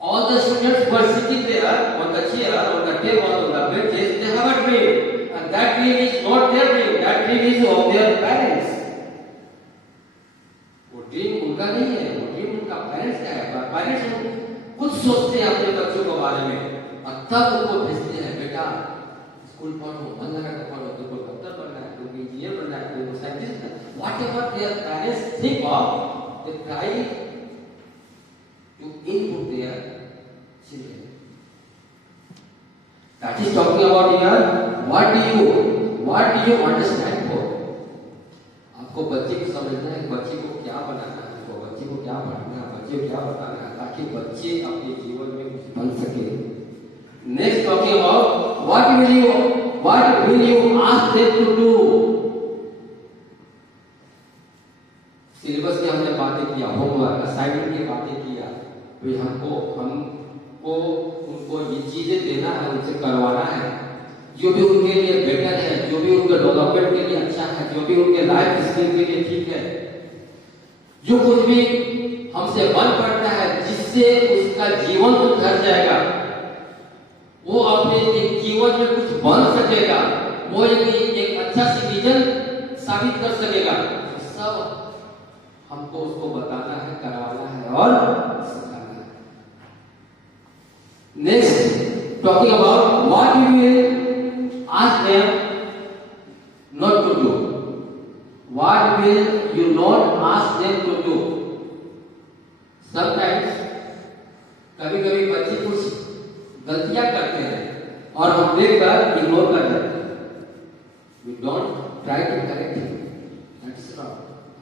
All the students were sitting there on the chair, on the table, on the benches. They have a dream, and that dream is not their dream. That dream is of their parents. वो dream उनका नहीं है, वो dream उनका parents का है। Parents कुछ सोचते हैं अपने बच्चों के बारे में और तब उनको भेजते हैं, बेटा स्कूल पढ़ो, मन लगा कर पढ़ो, तुमको डॉक्टर बनना है, तुमको इंजीनियर बनना है, तुमको साइंटिस्ट बनना है। Whatever their parents think of, they try to input their children. That is talking about here. What do you understand for? आपको बच्चे को समझना है, बच्चे को क्या बनाना है, आपको बच्चे को क्या पढ़ाना है, बच्चे को क्या बताना है, ताकि बच्चे अपने जीवन में कुछ बन सके। Next talking about what will you ask them to do? Syllabus की हमने बातें किया, होमवर्क असाइनमेंट की बातें किया, तो हमको उनको ये चीजें देना है, उनसे करवाना है जो भी उनके लिए बेटर है, जो भी उनके डेवलपमेंट के लिए अच्छा है, जो भी उनके लाइफ स्किल के लिए ठीक है। जो कुछ भी हमसे बन पड़ता है जिससे उसका जीवन सुधर जाएगा, वो अपने जीवन में कुछ बन सकेगा, वो एक अच्छा सिटीजन साबित कर सकेगा, सब हमको उसको बताना है, करवाना है और सिखाना है। Next talking about what you will ask them not to do. What will you not ask them to do? Sometimes कभी-कभी बच्चे कुछ गलतियां करते हैं और हम देखकर इग्नोर कर देते हैं। We don't try to correct him. That's wrong.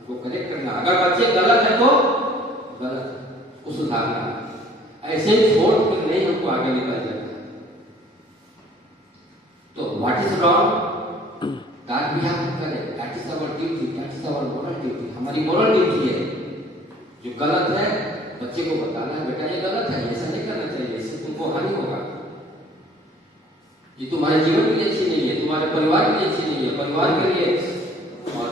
वो करेक्ट करना, अगर बच्चे गलत है तो गलत है, उसको सुधारना। ऐसे ही छोड़ कर नहीं हमको आगे निकल जाना। तो what is wrong? That we have to correct. That is our duty. That is our moral duty. हमारी moral duty है। जो गलत है बच्चे को बताना है, बेटा ये गलत है, ऐसा नहीं करना चाहिए, इससे तुमको हानि होगा, ये तुम्हारे जीवन के लिए अच्छी नहीं है, तुम्हारे परिवार के लिए अच्छी नहीं है, परिवार के लिए। और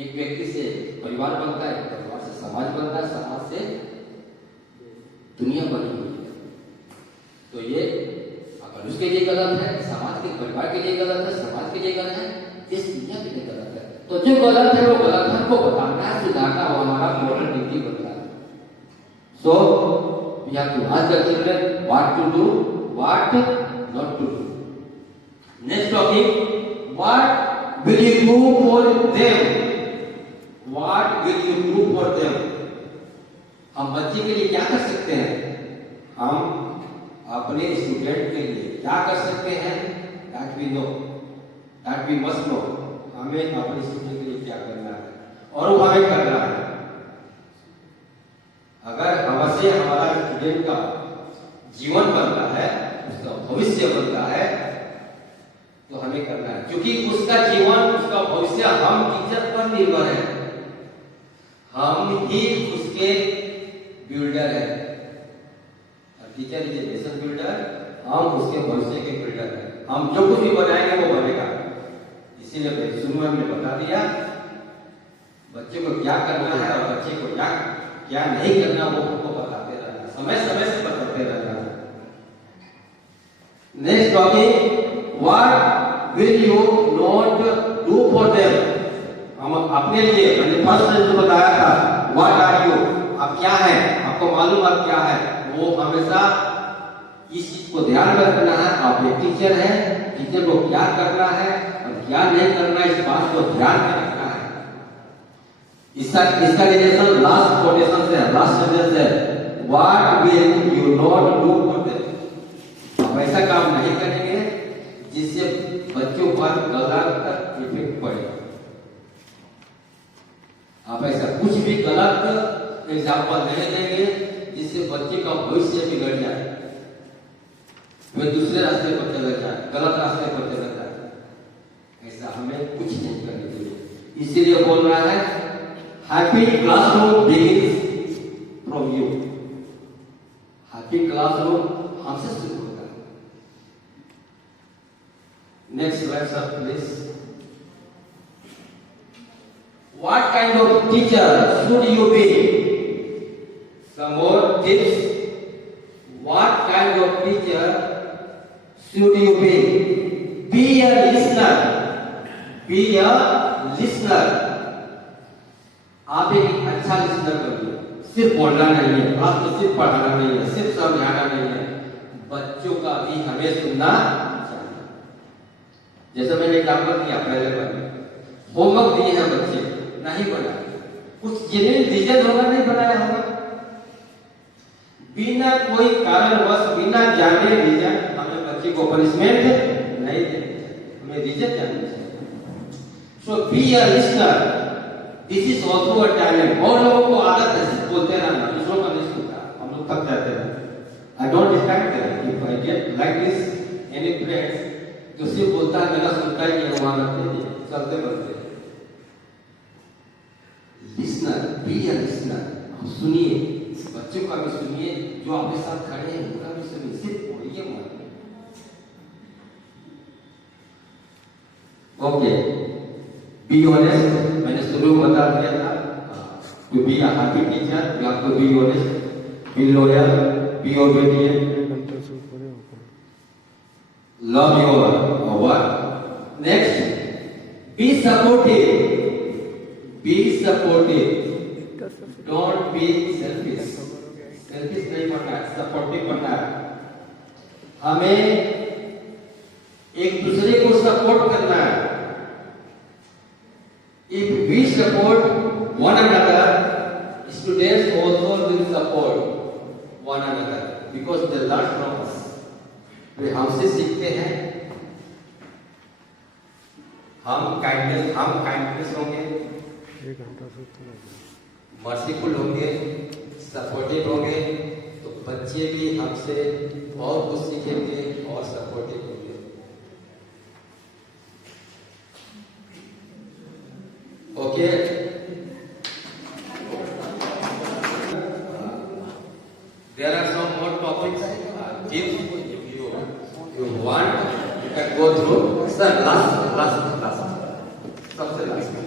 एक व्यक्ति से परिवार बनता है, परिवार से समाज बनता है, समाज से दुनिया बनी हुई है। तो ये अगर उसके लिए गलत है, समाज के परिवार के लिए गलत है, समाज के लिए गलत है, इस दुनिया के लिए गलत है। तो जो गलत है वो गलत है, हमको बताना है, सुधारना, वो हमारा मोरल ड्यूटी बनता है। So we have to ask the children what to do, what not to do. Next topic, what will you do for them? What will you do for them? हम बच्चे के लिए क्या कर सकते हैं? हम अपने स्टूडेंट के लिए क्या कर सकते हैं? That we know, that we must know. हमें अपने स्टूडेंट के लिए क्या करना है और वो हमें करना है। अगर हमसे हमारा स्टूडेंट का जीवन बनता है, उसका भविष्य बनता है, तो हमें करना है, क्योंकि उसका जीवन, उसका भविष्य हम टीचर पर निर्भर है। हम ही उसके बिल्डर है। Teacher is a nation builder, हम उसके भविष्य के बिल्डर हैं। हम जो कुछ भी बनाएंगे वो बनेगा। इसीलिए शुरू में हमने बता दिया बच्चे को क्या करना है और बच्चे को क्या नहीं करना, वो हमको बताते रहना, समय समय से बताते रहना। Next topic, what will you not do for them? हम अपने लिए, मैंने फर्स्ट जो बताया था, व्हाट आर यू, आप क्या है, आपको मालूम आप क्या है, वो हमेशा इस चीज को ध्यान रखना है। आप एक टीचर है, टीचर को क्या करना है और क्या नहीं करना है, इस बात को ध्यान में रखना है। इसका रिलेशन लास्ट कोटेशन से, लास्ट सेंटेंस है, what will you not do for them? आप ऐसा काम नहीं करेंगे जिससे बच्चों पर गलत इफेक्ट पड़े। आप ऐसा कुछ भी गलत एग्जाम्पल नहीं देंगे जिससे बच्चे का भविष्य बिगड़ जाए। वह दूसरे रास्ते पर चला जाए, गलत रास्ते पर चला जाए, ऐसा हमें कुछ नहीं करना चाहिए। इसीलिए बोल रहा है happy classroom begins from you. Happy classroom हमसे शुरू होगा। Next slide sir please. What kind of teacher should you be? Some more tips. What kind of teacher should you be? Be a listener. Be a listener. आप एक अच्छा listener बनिए। सिर्फ बोलना नहीं है, आपको सिर्फ पढ़ाना नहीं है, सिर्फ समझाना नहीं है, बच्चों का भी हमें सुनना चाहिए। जैसे मैंने एग्जाम्पल दिया पहले पर, होमवर्क दिए हैं बच्चे नहीं बनाया, कुछ जेन्युइन रीजन होगा नहीं बनाया होगा, बिना कोई कारणवश बिना जाने रीजन हमें बच्चे को पनिशमेंट नहीं देनी चाहिए, हमें रीजन जानना चाहिए। So be a listener, this is also a talent. बहुत लोगों को आदत है सिर्फ बोलते रहना, दूसरों का नहीं सुनता, हम लोग थक जाते हैं। I don't distract them, if I get like this any friends जो सिर्फ बोलता है मेरा सुनता ही नहीं, वहां रखते नहीं, चलते बढ़ते। लिसनर, बी अ लिसनर, आप सुनिए, बच्चों का भी सुनिए, जो आपके साथ खड़े हैं उनका भी सुनिए, सिर्फ बोलिए मत। ओके, बी ऑनेस्ट, मैंने शुरू में बता दिया था। To be a happy teacher you have to be honest, be loyal, be obedient, love your work. Next, be supportive. Be supportive. Don't be selfish. Selfish नहीं बनना, सपोर्टिव बनना। हमें एक दूसरे को सपोर्ट करना है। If we support one another, students also will support one another because they learn from us. वे हमसे सीखते हैं। हम काइंडनेस होंगे, मर्सीफुल होंगे, सपोर्टिव होंगे, तो बच्चे भी हमसे और कुछ सीखेंगे और सपोर्टिव होंगे। Okay, there are some more topics if you want you can go through. Sir, last सबसे last.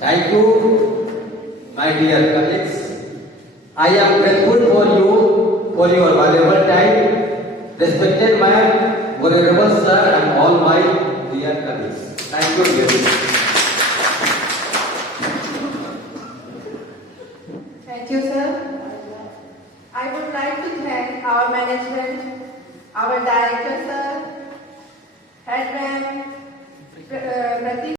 Thank you, my dear colleagues. I am grateful for you, for your valuable time. Respected my honorable sir and all my dear colleagues. Thank you very much. Thank you, sir. I would like to thank our management, our director, sir, head ma'am, Pratik.